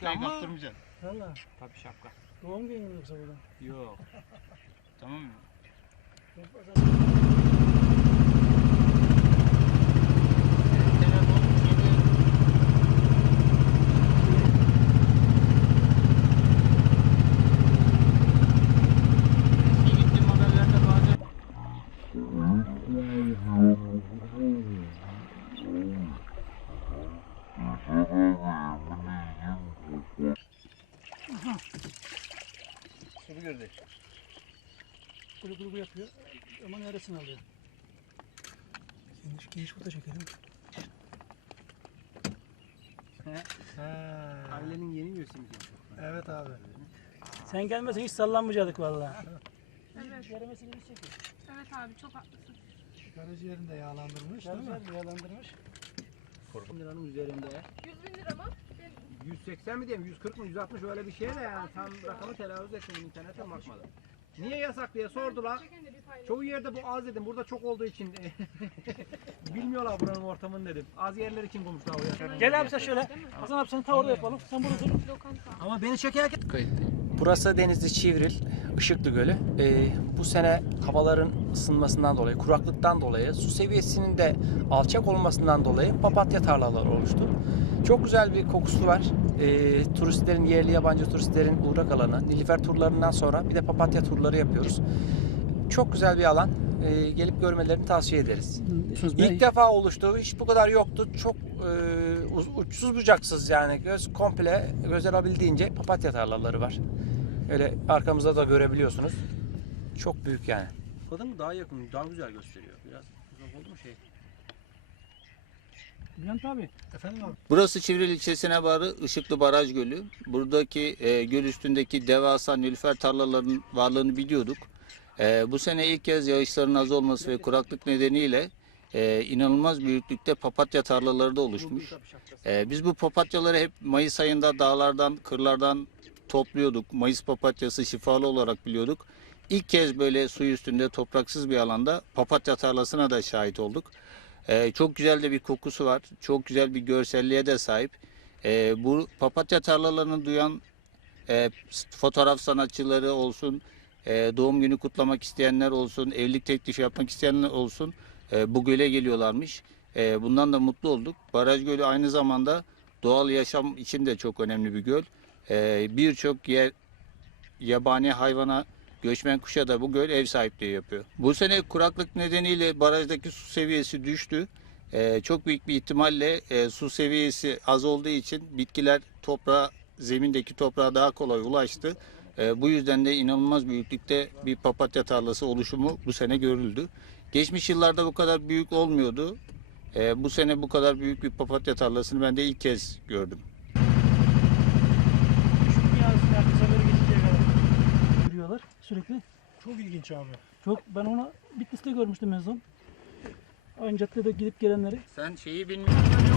Şapkayı Ama- kaptırmayacaksın. Valla. Tabii şapka. Doğum günü mü yoksa buradan? Yok. tamam mı? Yok, o zaman- Sürü gördü. Kulu kulu yapıyor. Ama neresini alıyor? Şimdi şu geniş burada çekelim. Ailenin yeni üyesi mi? Evet abi. Sen gelmesen hiç sallanmayacaktık valla. Evet, Yarımesini biz çekiyor. evet abi çok haklısın. Karaciğerini de yağlandırmış değil mi? Yağlandırmış. 10 liranın üzerinde. 100 bin lira mı? 180 mi diyeyim, 140 mı, 160 öyle bir şey de yani tam rakamı telaffuz ettim internete bakmadım. Niye yasak diye sordular. Çoğu yerde bu az dedim. Burada çok olduğu için bilmiyorlar buranın ortamını dedim. Az yerler için konmuşlar o yasak. Gel abi sen şöyle. Hasan abi sen ta orada yapalım. Sen burada dur. Ama beni çekerken Burası Denizli Çivril, Işıklı Gölü. Ee, bu sene havaların ısınmasından dolayı, kuraklıktan dolayı, su seviyesinin de alçak olmasından dolayı papatya tarlaları oluştu. Çok güzel bir kokusu var. Ee, turistlerin, yerli yabancı turistlerin uğrak alanı. Nilüfer turlarından sonra bir de papatya turları yapıyoruz. Çok güzel bir alan. Ee, gelip görmelerini tavsiye ederiz. İlk defa oluştu. Hiç bu kadar yoktu. Çok e, uz- uçsuz bucaksız yani. Göz komple göz alabildiğince papatya tarlaları var. Öyle arkamızda da görebiliyorsunuz. Çok büyük yani. kadın daha yakın, daha güzel gösteriyor. Biraz uzak oldu mu şey? Bülent abi. Efendim abi. Burası Çivril ilçesine bağlı Işıklı Baraj Gölü. Buradaki e, göl üstündeki devasa nilüfer tarlalarının varlığını biliyorduk. E, bu sene ilk kez yağışların az olması ve kuraklık nedeniyle e, inanılmaz büyüklükte papatya tarlaları da oluşmuş. E, biz bu papatyaları hep Mayıs ayında dağlardan, kırlardan topluyorduk. Mayıs papatyası şifalı olarak biliyorduk. İlk kez böyle su üstünde topraksız bir alanda papatya tarlasına da şahit olduk. Ee, çok güzel de bir kokusu var. Çok güzel bir görselliğe de sahip. Ee, bu papatya tarlalarını duyan e, fotoğraf sanatçıları olsun, e, doğum günü kutlamak isteyenler olsun, evlilik teklifi yapmak isteyenler olsun e, bu göle geliyorlarmış. E, bundan da mutlu olduk. Baraj Gölü aynı zamanda doğal yaşam için de çok önemli bir göl. E, Birçok yer yabani hayvana Göçmen kuşa da bu göl ev sahipliği yapıyor. Bu sene kuraklık nedeniyle barajdaki su seviyesi düştü. Ee, çok büyük bir ihtimalle e, su seviyesi az olduğu için bitkiler toprağa, zemindeki toprağa daha kolay ulaştı. Ee, bu yüzden de inanılmaz büyüklükte bir papatya tarlası oluşumu bu sene görüldü. Geçmiş yıllarda bu kadar büyük olmuyordu. Ee, bu sene bu kadar büyük bir papatya tarlasını ben de ilk kez gördüm. Şu dünyasını herkese böyle geçinceye Yürüyorlar sürekli. Çok ilginç abi. Çok ben onu Bitlis'te görmüştüm en son. Aynı caddede gidip gelenleri. Sen şeyi bilmiyorsun.